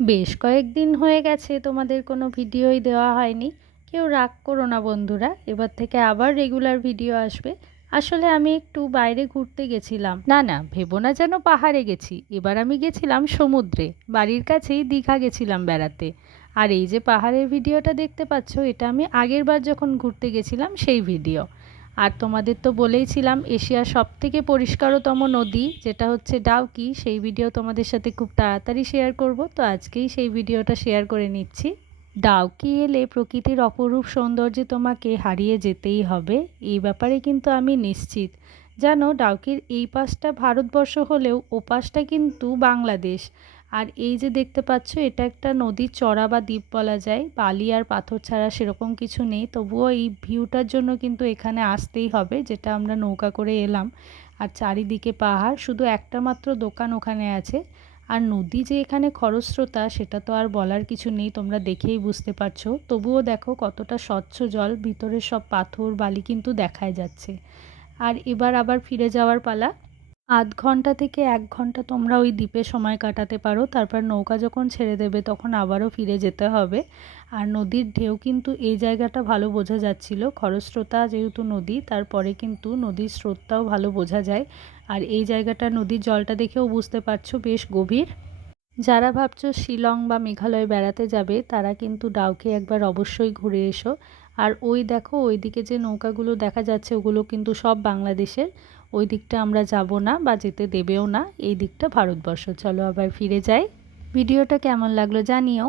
বেশ কয়েকদিন হয়ে গেছে তোমাদের কোনো ভিডিওই দেওয়া হয়নি। কেউ রাগ করো না বন্ধুরা, এবার থেকে আবার রেগুলার ভিডিও আসবে। আসলে আমি একটু বাইরে ঘুরতে গেছিলাম। না না, ভেবো না যেন পাহাড়ে গেছি, এবার আমি গেছিলাম সমুদ্রে। বাড়ির কাছেই দীঘা গেছিলাম বেড়াতে। আর এই যে পাহাড়ের ভিডিওটা দেখতে পাচ্ছ, এটা আমি আগের বার যখন ঘুরতে গেছিলাম সেই ভিডিও। আর তোমাদের তো বলেইছিলাম এশিয়ার সবথেকে পরিষ্কারতম নদী যেটা হচ্ছে ডাউকি, সেই ভিডিও তোমাদের সাথে খুব তাড়াতাড়ি শেয়ার করব। তো আজকেই সেই ভিডিওটা শেয়ার করে নিচ্ছি। ডাউকি এলে প্রকৃতির অপরূপ সৌন্দর্যে তোমাকে হারিয়ে যেতেই হবে, এই ব্যাপারে কিন্তু আমি নিশ্চিত। জানো, ডাউকির এই পাশটা ভারতবর্ষ হলেও ও পাশটা কিন্তু বাংলাদেশ। আর এই যে দেখতে পাচ্ছ, এটা একটা নদীর চড়া বা দ্বীপ বলা যায়। বালি আর পাথর ছাড়া সেরকম কিছু নেই, তবুও এই ভিউটার জন্য কিন্তু এখানে আসতেই হবে, যেটা আমরা নৌকা করে এলাম। আর চারিদিকে পাহাড়, শুধু একটা মাত্র দোকান ওখানে আছে। আর নদী যে এখানে খরস্রোতা সেটা তো আর বলার কিছু নেই, তোমরা দেখেই বুঝতে পারছো। তবুও দেখো কতটা স্বচ্ছ জল, ভিতরে সব পাথর বালি কিন্তু দেখাই যাচ্ছে। আর এবার আবার ফিরে যাওয়ার পালা। আধ ঘন্টা থেকে 1 ঘন্টা তোমরা ওই দ্বীপে সময় কাটাতে পারো, তারপর নৌকা যখন ছেড়ে দেবে তখন আবারও ফিরে যেতে হবে। আর নদীর ঢেউ কিন্তু এই জায়গাটা ভালো বোঝা যাচ্ছিল, খরস্রোতা যেহেতু নদী, তারপরে কিন্তু নদীর স্রোতটাও ভালো বোঝা যায়। আর এই জায়গাটা নদীর জলটা দেখেও বুঝতে পারছো বেশ গভীর। যারা ভাবছো শিলং বা মেঘালয় বেড়াতে যাবে তারা কিন্তু ডাউকি একবার অবশ্যই ঘুরে এসো। আর ওই দেখো ওইদিকে যে নৌকাগুলো দেখা যাচ্ছে ওগুলো কিন্তু সব বাংলাদেশের। ওই দিকটা আমরা যাব না বা যেতে দেবেও না, এই দিকটা ভারতবর্ষ। চলো আবার ফিরে যাই। ভিডিওটা কেমন লাগলো জানিও।